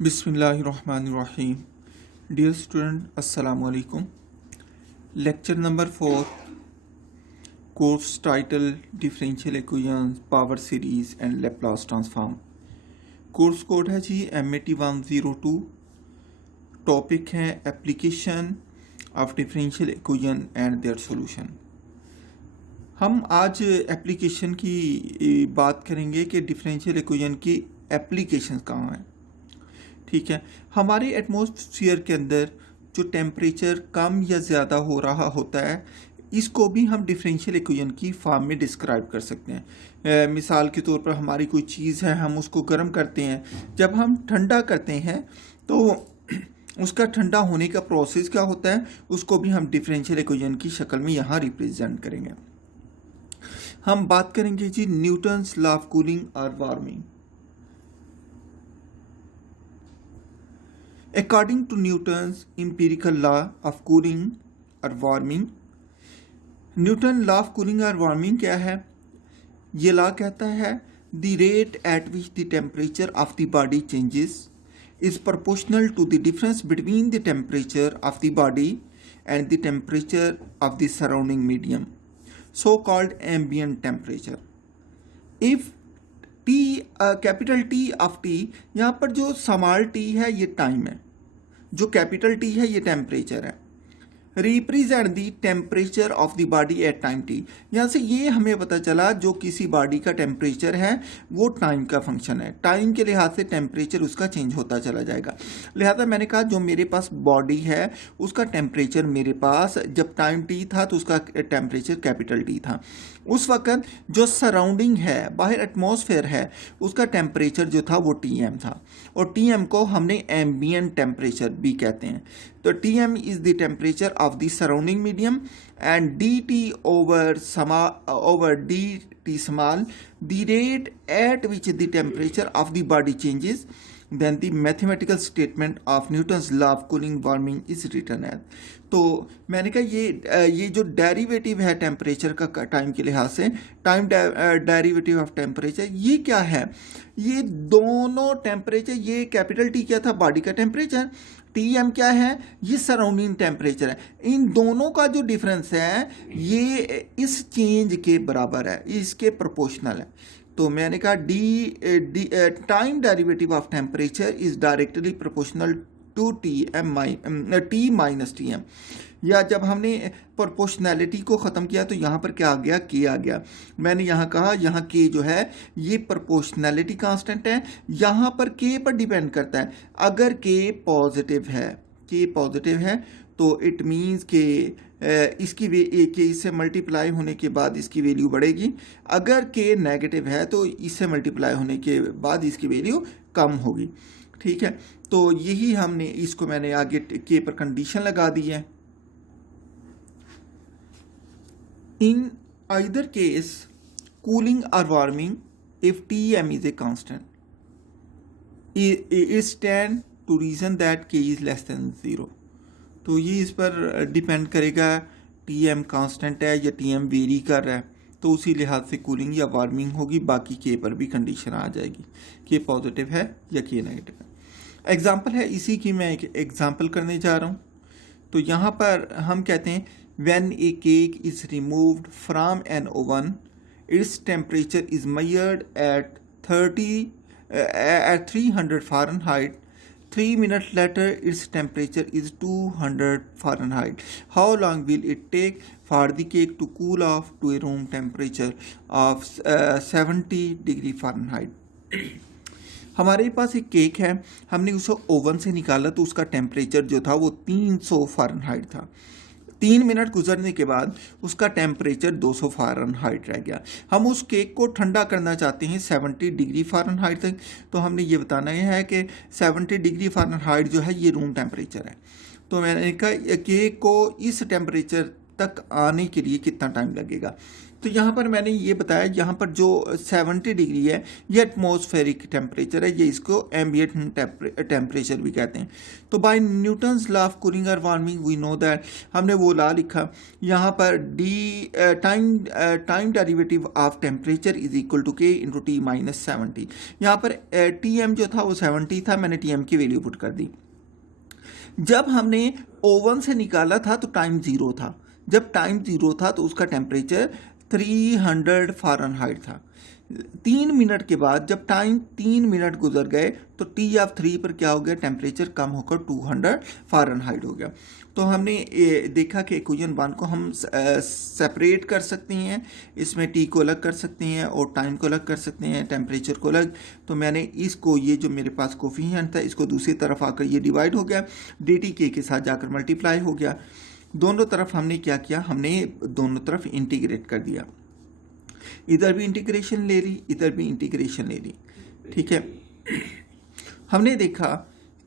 बिस्मिल्लाहिर्रहमानिर्रहीम। Dear student, अस्सलाम वालेकुम। Lecture number 4, course title differential equations, power series and Laplace transform. Course code है जी MAT 102। Topic है application of differential equation and their solution. हम आज application की बात करेंगे कि डिफरेंशियल इक्वेशन की एप्लीकेशन कहाँ है। ठीक है, हमारे एटमॉस्फेयर के अंदर जो टेम्परेचर कम या ज़्यादा हो रहा होता है, इसको भी हम डिफरेंशियल इक्वेशन की फॉर्म में डिस्क्राइब कर सकते हैं। मिसाल के तौर पर हमारी कोई चीज़ है, हम उसको गर्म करते हैं, जब हम ठंडा करते हैं तो उसका ठंडा होने का प्रोसेस क्या होता है, उसको भी हम डिफरेंशियल इक्वेशन की शक्ल में यहाँ रिप्रेजेंट करेंगे। हम बात करेंगे जी न्यूटन्स लॉ ऑफ कूलिंग और warming. According to Newton's empirical law of cooling or warming, Newton law of cooling और वार्मिंग क्या है? ये लॉ कहता है the rate at which the temperature of the body changes is proportional to the difference between the temperature of the body and the temperature of the surrounding medium, so called ambient temperature. If T capital T of T, यहाँ पर जो small T है ये time है, जो capital T है ये temperature है, represent the temperature of the body at time T. यहाँ से ये हमें पता चला जो किसी बॉडी का टेम्परेचर है वो टाइम का फंक्शन है। टाइम के लिहाज से टेम्परेचर उसका चेंज होता चला जाएगा। लिहाजा मैंने कहा जो मेरे पास बॉडी है उसका टेम्परेचर मेरे पास जब टाइम टी था तो उसका टेम्परेचर कैपिटल टी था। उस वक्त जो सराउंडिंग है, बाहर एटमॉस्फेयर है, उसका टेम्परेचर जो था वो TM था, और TM को हमने एम्बियंट टेम्परेचर भी कहते हैं। तो TM is the temperature of the surrounding medium and DT over DT small, the rate at which the temperature of the body changes, then the mathematical statement of Newton's law of cooling warming is written as। तो मैंने कहा ये जो derivative है temperature का time के लिहाज से, टाइम डेरिवेटिव ऑफ टेम्परेचर, ये क्या है? ये दोनों टेम्परेचर, ये कैपिटल टी क्या था? बॉडी का टेम्परेचर। TM क्या है? ये सराउंडिंग टेम्परेचर है। इन दोनों का जो डिफरेंस है ये इस चेंज के बराबर है, इसके प्रोपोर्शनल है। तो मैंने कहा time derivative of temperature is directly proportional to T minus TM। या जब हमने प्रोपोर्शनैलिटी को ख़त्म किया तो यहाँ पर क्या आ गया? K आ गया। मैंने यहाँ कहा यहाँ K जो है ये प्रोपोर्शनैलिटी कांस्टेंट है, यहाँ पर K पर डिपेंड करता है। अगर K पॉजिटिव है तो इट मीन्स के इससे मल्टीप्लाई होने के बाद इसकी वैल्यू बढ़ेगी। अगर K नेगेटिव है तो इससे मल्टीप्लाई होने के बाद इसकी वैल्यू कम होगी। ठीक है, तो यही हमने इसको मैंने आगे K पर कंडीशन लगा दी है। इन आइदर केस कूलिंग और warming, if TM is a constant, it stand to reason that K is less than 0। तो ये इस पर डिपेंड करेगा TM कांस्टेंट है या TM वेरी कर रहा है, तो उसी लिहाज से कूलिंग या वार्मिंग होगी। बाकी K पर भी कंडीशन आ जाएगी, K पॉजिटिव है या K नेगेटिव है। एग्जाम्पल है इसी की, मैं एक एग्जाम्पल करने जा रहा हूँ। तो यहाँ पर हम कहते हैं when a cake is removed from an oven, its temperature is measured at 300 Fahrenheit. 3 minutes later, its temperature is 200 Fahrenheit. How long will it take for the cake to cool off to a room temperature of 70 degree Fahrenheit? हमारे पास एक cake है, हमने उसे oven से निकाला तो उसका temperature जो था वो 300 फ़ारेनहाइट था। 3 मिनट गुजरने के बाद उसका टेम्परेचर 200 फ़ारेनहाइट रह गया। हम उस केक को ठंडा करना चाहते हैं 70 डिग्री फ़ारेनहाइट तक, तो हमने ये बताना है कि 70 डिग्री फ़ारेनहाइट जो है ये रूम टेम्परेचर है। तो मैंने कहा केक को इस टेम्परेचर तक आने के लिए कितना टाइम लगेगा? तो यहाँ पर मैंने ये बताया, यहाँ पर जो 70 डिग्री है ये एटमॉस्फेरिक टेम्परेचर है, ये इसको एम्बिएंट टेम्परेचर भी कहते हैं। तो by Newton's law of cooling और वार्मिंग वी नो दैट, हमने वो लॉ लिखा यहाँ पर time derivative of temperature is equal to k into t minus 70। यहाँ पर टी एम जो था वो 70 था, मैंने टी एम की वैल्यू पुट कर दी। जब हमने ओवन से निकाला था तो टाइम ज़ीरो था, जब टाइम ज़ीरो था तो उसका टेम्परेचर 300 फ़ारेनहाइट था। 3 मिनट के बाद जब टाइम 3 मिनट गुजर गए तो टी ऑफ 3 पर क्या हो गया, टेम्परेचर कम होकर 200 फ़ारेनहाइट हो गया। तो हमने देखा कि इक्वेशन 1 को हम सेपरेट कर सकते हैं, इसमें टी को अलग कर सकते हैं और टाइम को अलग कर सकते हैं, टेम्परेचर को अलग। तो मैंने इसको, ये जो मेरे पास कोफिशिएंट था, इसको दूसरी तरफ आकर ये डिवाइड हो गया, डी टी के साथ जाकर मल्टीप्लाई हो गया। दोनों तरफ हमने क्या किया, हमने दोनों तरफ इंटीग्रेट कर दिया, इधर भी इंटीग्रेशन ले ली, इधर भी इंटीग्रेशन ले ली। ठीक है, हमने देखा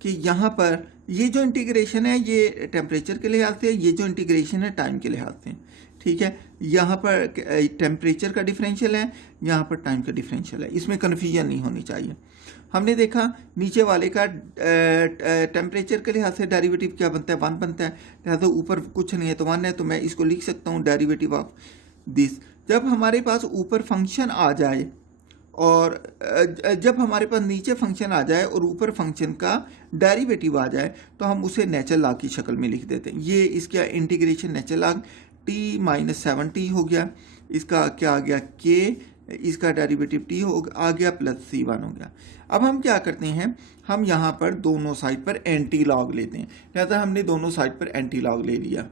कि यहाँ पर ये जो इंटीग्रेशन है ये टेम्परेचर के लिहाज से, ये जो इंटीग्रेशन है टाइम के लिहाज से। ठीक है, यहाँ पर टेम्परेचर का डिफरेंशियल है, यहाँ पर टाइम का डिफरेंशियल है, इसमें कन्फ्यूजन नहीं होनी चाहिए। हमने देखा नीचे वाले का टेम्परेचर के लिहाज से डेरिवेटिव क्या बनता है, 1 बनता है, लिहाजा ऊपर कुछ नहीं है तो 1 है, तो मैं इसको लिख सकता हूँ डेरिवेटिव ऑफ दिस। जब हमारे पास ऊपर फंक्शन आ जाए और जब हमारे पास नीचे फंक्शन आ जाए और ऊपर फंक्शन का डेरिवेटिव आ जाए तो हम उसे नेचुरल लॉग की शक्ल में लिख देते हैं। ये इसका integration natural log T minus 70 हो गया, इसका क्या आ गया के, इसका डेरिवेटिव टी हो आ गया प्लस C1 हो गया। अब हम क्या करते हैं, हम यहाँ पर दोनों साइड पर एंटी लॉग लेते हैं, लिहाजा हमने दोनों साइड पर एंटी लॉग ले लिया।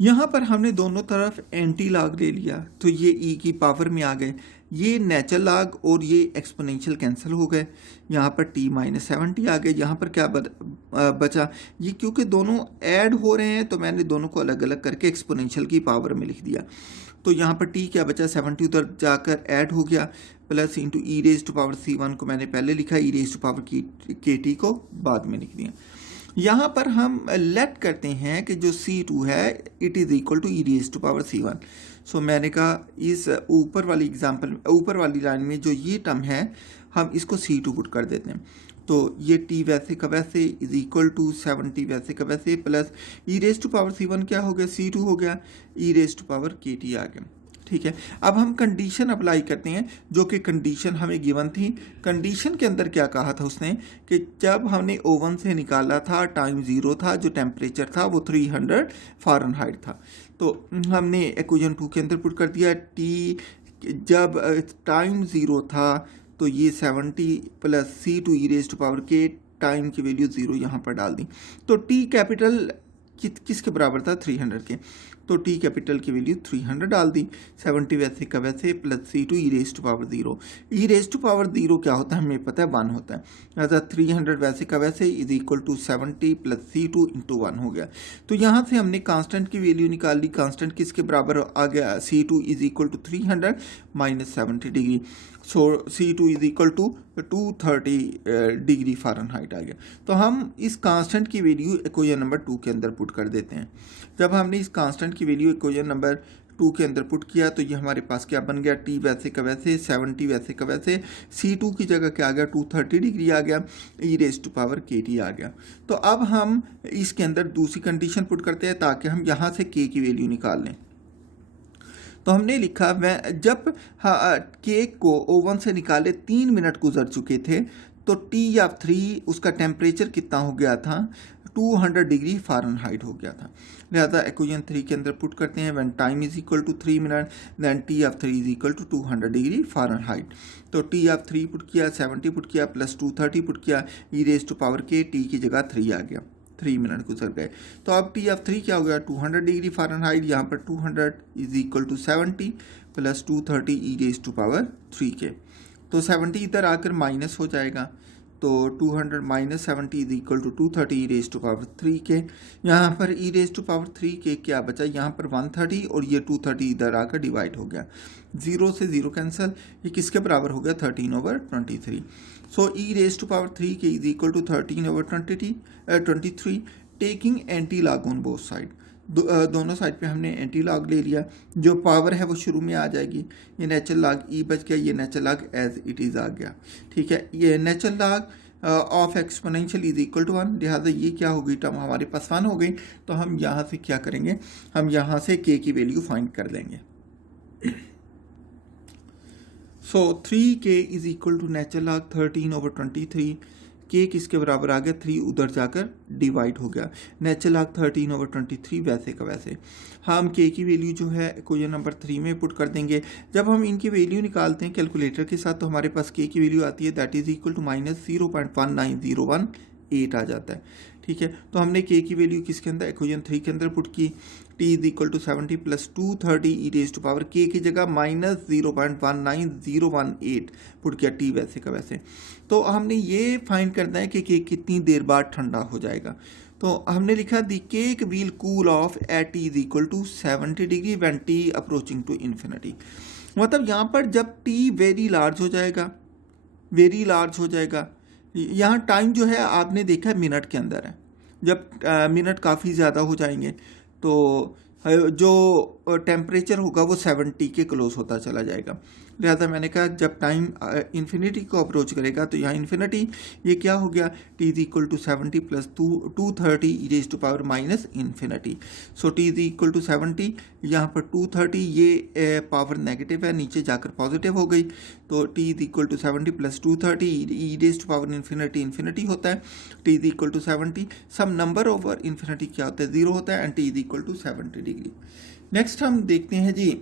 यहाँ पर हमने दोनों तरफ एंटी लॉग ले लिया तो ये ई की पावर में आ गए, ये नेचुरल लॉग और ये एक्सपोनेंशियल कैंसिल हो गए, यहाँ पर टी माइनस 70 आ गए। यहाँ पर क्या बचा, ये क्योंकि दोनों ऐड हो रहे हैं तो मैंने दोनों को अलग अलग करके एक्सपोनेंशियल की पावर में लिख दिया। तो यहाँ पर टी क्या बचा, 70 उधर जाकर ऐड हो गया, plus into e raise to power C1 को मैंने पहले लिखा, e raise to power k t को बाद में लिख दिया। यहाँ पर हम लेट करते हैं कि जो C2 है it is equal to e raise to power C1। So मैंने कहा इस ऊपर वाली एग्जाम्पल, ऊपर वाली लाइन में जो ये टर्म है हम इसको C2 पुट कर देते हैं, तो ये t वैसे का वैसे इज इक्वल टू 70 वैसे का वैसे plus e raise to power C1 क्या हो गया, C2 हो गया, e raise to power KT आ गया। ठीक है, अब हम कंडीशन अप्लाई करते हैं जो कि कंडीशन हमें गिवन थी। कंडीशन के अंदर क्या कहा था उसने कि जब हमने ओवन से निकाला था टाइम 0 था, जो टेम्परेचर था वो 300 फ़ारेनहाइट था। तो हमने इक्वेशन 2 के अंदर पुट कर दिया, टी जब टाइम 0 था तो ये 70 plus C2 e raise to power k, time की वैल्यू 0 यहाँ पर डाल दी। तो टी कैपिटल किसके बराबर था, 300 के, तो टी कैपिटल की वैल्यू 300 डाल दी, 70 वैसे का वैसे plus C2 e raise to power 0। E raise to power 0 क्या होता है हमें पता है, 1 होता है, लिहाजा 300 वैसे का वैसे is equal to 70 plus C2 into 1 हो गया। तो यहाँ से हमने कांस्टेंट की वैल्यू निकाल ली, कांस्टेंट किसके बराबर आ गया, C2 is equal to 300 minus 70 degree, so C2 is equal to 230 degree Fahrenheit आ गया। तो हम इस कांस्टेंट की वैल्यू इक्वेशन नंबर 2 के अंदर पुट कर देते हैं। जब हमने इस कांस्टेंट की वैल्यू इक्वेशन नंबर 2 के अंदर पुट किया तो ये हमारे पास क्या बन गया, टी वैसे का वैसे 70 वैसे का वैसे, C2 की जगह क्या आ गया, 230 डिग्री आ गया, e raise to power KT आ गया। तो अब हम इसके अंदर दूसरी कंडीशन पुट करते हैं ताकि हम यहाँ से K की वैल्यू निकाल लें। तो हमने लिखा, मैं जब केक को ओवन से निकाले 3 मिनट गुजर चुके थे तो टी ऑफ 3 उसका टेम्परेचर कितना हो गया था, 200 डिग्री फ़ारेनहाइट हो गया था। लिहाजा इक्वेशन 3 के अंदर पुट करते हैं, when time is equal to 3 minute then t of 3 is equal to 200 degree Fahrenheit. तो टी ऑफ 3 पुट किया, 70 पुट किया, प्लस 230 पुट किया, e raise to power k, t की जगह 3 आ गया, 3 मिनट गुजर गए। तो अब टी ऑफ 3 क्या हो गया, 200 डिग्री फ़ारेनहाइट, यहाँ पर 200 is equal to 70 plus 230 e raise to power 3 k. तो 70 इधर आकर माइनस हो जाएगा, तो 200 minus 70 is equal to 230 e raise to power 3 k. यहाँ पर ई रेज टू पावर 3 के क्या बचा, यहाँ पर 130 और ये 230 इधर आकर डिवाइड हो गया, 0 से 0 कैंसिल, ये किसके बराबर हो गया, 13/23। So e raise to power 3 k is equal to 13/23 taking anti log on both side. दोनों साइड पे हमने एंटी लॉग ले लिया, जो पावर है वो शुरू में आ जाएगी, ये नेचुरल लॉग ई बच गया, ये natural log as it is आ गया। ठीक है, ये natural log of exponential is equal to 1, लिहाजा ये क्या हो गई, टर्म हमारे पास 1 हो गई। तो हम यहाँ से क्या करेंगे, हम यहाँ से k की वैल्यू फाइंड कर लेंगे। So 3k is equal to natural log 13/23, k किसके बराबर आ गया, 3 उधर जाकर डिवाइड हो गया, नेचुरल लॉग 13/23 वैसे का वैसे। हम k की वैल्यू जो है क्वेश्चन नंबर 3 में पुट कर देंगे। जब हम इनकी वैल्यू निकालते हैं कैलकुलेटर के साथ तो हमारे पास k की वैल्यू आती है दैट इज इक्वल टू -0.19018 आ जाता है। ठीक है, तो हमने k की वैल्यू किसके अंदर, इक्वेशन 3 के अंदर पुट की, t is equal to 70 plus 230 e raise to power k की जगह -0.19018 पुट किया, t वैसे का वैसे। तो हमने ये फाइंड करना है कि k कितनी देर बाद ठंडा हो जाएगा। तो हमने लिखा the cake will cool off at t is equal to 70 degree when t approaching to infinity. मतलब यहाँ पर जब t वेरी लार्ज हो जाएगा, वेरी लार्ज हो जाएगा, यहाँ टाइम जो है आपने देखा है मिनट के अंदर है, जब मिनट काफ़ी ज़्यादा हो जाएंगे तो जो टेम्परेचर होगा वो 70 के क्लोज होता चला जाएगा। लिहाजा मैंने कहा जब टाइम इन्फिनिटी को अप्रोच करेगा तो यहाँ इन्फिनिटी ये क्या हो गया, t is equal to 70 plus 230 e raise to power minus infinity. So t is equal to 70, यहाँ पर 230 ये पावर नेगेटिव है, नीचे जाकर पॉजिटिव हो गई, तो t is equal to 70 plus 230 e raise to power infinity infinity होता है, t is equal to 70, some number over infinity क्या होता है, 0 होता है, and t is equal to 70 degree. Next हम देखते हैं जी,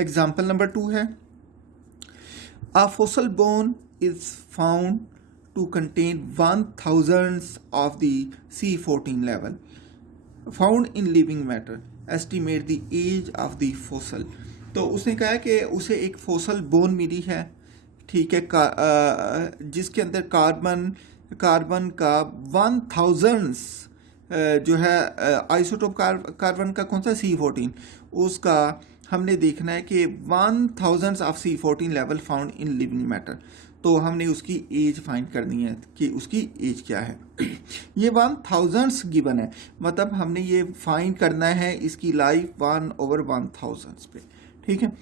एग्जाम्पल नंबर 2 है, a fossil bone is found to contain 1,000 of the C14 level found in living matter. Estimate the age of the fossil. तो उसने कहा कि उसे एक फोसल बोन मिली है, ठीक है, जिसके अंदर कार्बन का 1000 जो है आइसोटोप कार्बन का कौन सा C14, उसका हमने देखना है कि 1000 of C14 level found in living matter. तो हमने उसकी एज फाइंड करनी है कि उसकी एज क्या है। ये 1000 गिवन है, मतलब हमने ये फाइंड करना है इसकी लाइफ 1/1000 पे। ठीक है,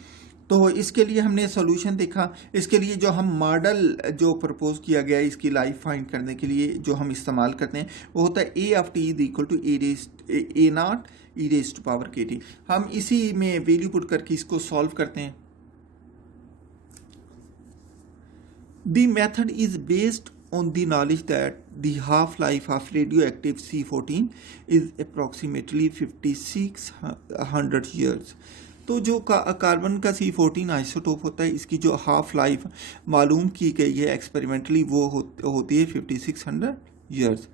तो इसके लिए हमने सॉल्यूशन देखा। इसके लिए जो हम मॉडल जो प्रपोज किया गया है इसकी लाइफ फाइंड करने के लिए जो हम इस्तेमाल करते हैं वो होता है a of t is equal to a not e raise to power k t. हम इसी में वैल्यू पुट करके इसको सॉल्व करते हैं। The method is based on the knowledge that the half-life of radioactive C14 is approximately 5600 years। तो जो carbon का C14 आइसोटोप होता है इसकी जो हाफ लाइफ मालूम की गई है एक्सपेरिमेंटली वो होती है 5600 ईयर्स।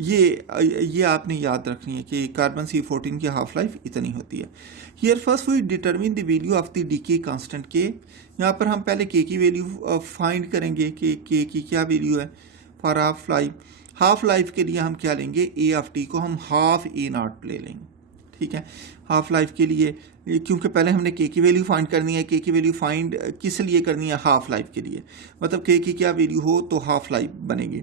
ये आपने याद रखनी है कि कार्बन C14 की हाफ लाइफ इतनी होती है। Here first we determine the value of the decay constant k. यहाँ पर हम पहले के की वैल्यू फाइंड करेंगे कि के की क्या वैल्यू है for half life. Half life के लिए हम क्या लेंगे, ए ऑफ टी को हम हाफ ए नॉट ले लेंगे। ठीक है, हाफ लाइफ के लिए क्योंकि पहले हमने के की वैल्यू फाइंड करनी है, के की वैल्यू फाइंड किस लिए करनी है, हाफ लाइफ के लिए, मतलब के की क्या वैल्यू हो तो हाफ लाइफ बनेगी।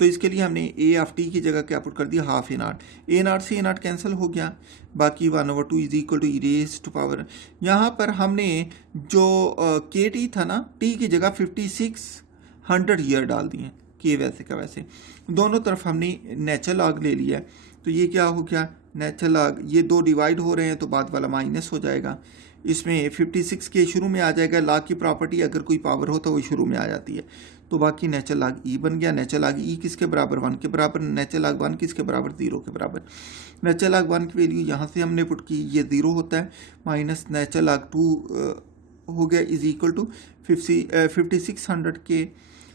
तो इसके लिए हमने ए ऑफ टी की जगह क्या पुट कर दिया, half a not. A not से ए नॉट कैंसिल हो गया, बाकी 1/2 is equal to e raise to power. यहाँ पर हमने जो के टी था ना, टी की जगह 5600 ईयर डाल दिए, के वैसे का वैसे। दोनों तरफ हमने नेचुरल लॉग ले लिया, तो ये क्या हो गया नेचुरल लॉग, ये दो डिवाइड हो रहे हैं तो बाद वाला माइनस हो जाएगा। इसमें 56 के शुरू में आ जाएगा, लॉग की प्रॉपर्टी अगर कोई पावर हो तो वो शुरू में आ जाती है, तो बाकी नेचुरल लॉग ई बन गया। नेचुरल लॉग ई किसके बराबर, 1 के बराबर। नेचुरल लॉग 1 किसके बराबर, 0 के बराबर। नेचुरल लॉग 1 की वैल्यू यहाँ से हमने पुट की, ये 0 होता है, माइनस नेचुरल लॉग 2 हो गया इज इक्वल टू 5600 के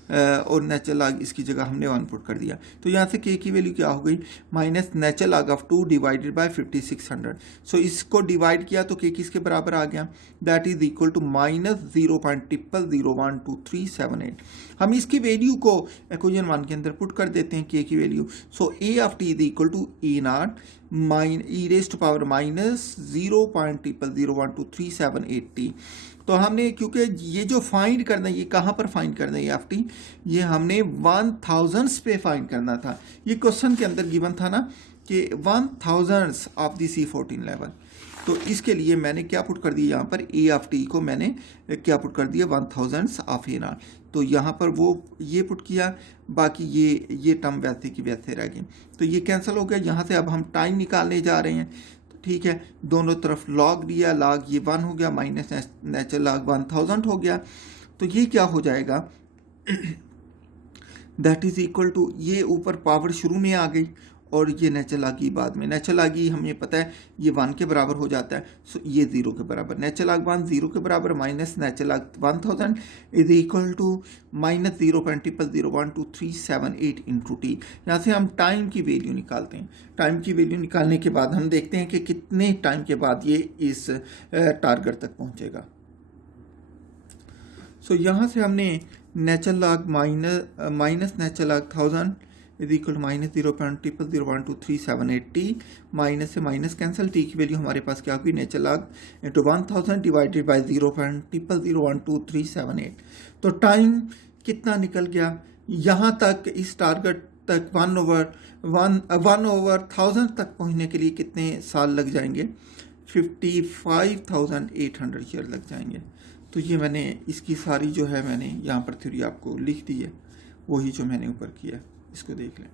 और नेचुरल लॉग इसकी जगह हमने 1 पुट कर दिया। तो यहाँ से के की वैल्यू क्या हो गई, minus natural log of 2 divided by 5600। सो इसको डिवाइड किया तो के किसके बराबर आ गया, दैट इज इक्वल टू -0.00012378। हम इसकी वैल्यू को इक्वेशन 1 के अंदर पुट कर देते हैं, के की value. So a of t is equal to a not e raise to power -0.00012378t। तो हमने क्योंकि ये जो फाइंड करना है, ये कहाँ पर फाइंड करना है एफ टी, ये हमने 1000 पे फाइंड करना था। ये क्वेश्चन के अंदर गिवन था ना कि 1000 ऑफ दी C14 लेवल। तो इसके लिए मैंने क्या पुट कर दिया, यहाँ पर ए ऑफ टी को मैंने क्या पुट कर दिया, 1000 ऑफ ए नॉट। तो यहाँ पर वो ये पुट किया, बाकी ये टर्म वैसे की वैसे रह गई। तो ये कैंसिल हो गया। यहाँ से अब हम टाइम निकालने जा रहे हैं। तो ठीक है, दोनों तरफ लॉग दिया, लॉग ये 1 हो गया माइनस नेचुरल लॉग 1000 हो गया। तो ये क्या हो जाएगा, दैट इज इक्वल टू, ये ऊपर पावर शुरू में आ गई और ये नेचुरल लॉग ई बाद में। नेचुरल लॉग ई हमें पता है ये 1 के बराबर हो जाता है, सो ये 0 के बराबर। नेचुरल लॉग 1 0 के बराबर minus natural log 1000 is equal to minus 0.001238 into t. यहाँ से हम टाइम की वैल्यू निकालते हैं। टाइम की वैल्यू निकालने के बाद हम देखते हैं कि कितने टाइम के बाद ये इस टारगेट तक पहुँचेगा। सो यहाँ से हमने natural log minus natural log 1000 is equal to minus 0.001238 t, minus से माइनस कैंसिल, टी की वैल्यू हमारे पास क्या हुई, natural log into 1000 divided by 0.001238। तो टाइम कितना निकल गया यहाँ तक, इस टारगेट तक 1/1000 तक पहुँचने के लिए कितने साल लग जाएंगे, 55,800 ईयर लग जाएंगे। तो ये मैंने इसकी सारी जो है मैंने यहाँ पर थ्योरी आपको लिख दी है, वही जो मैंने ऊपर किया, इसको देख लें।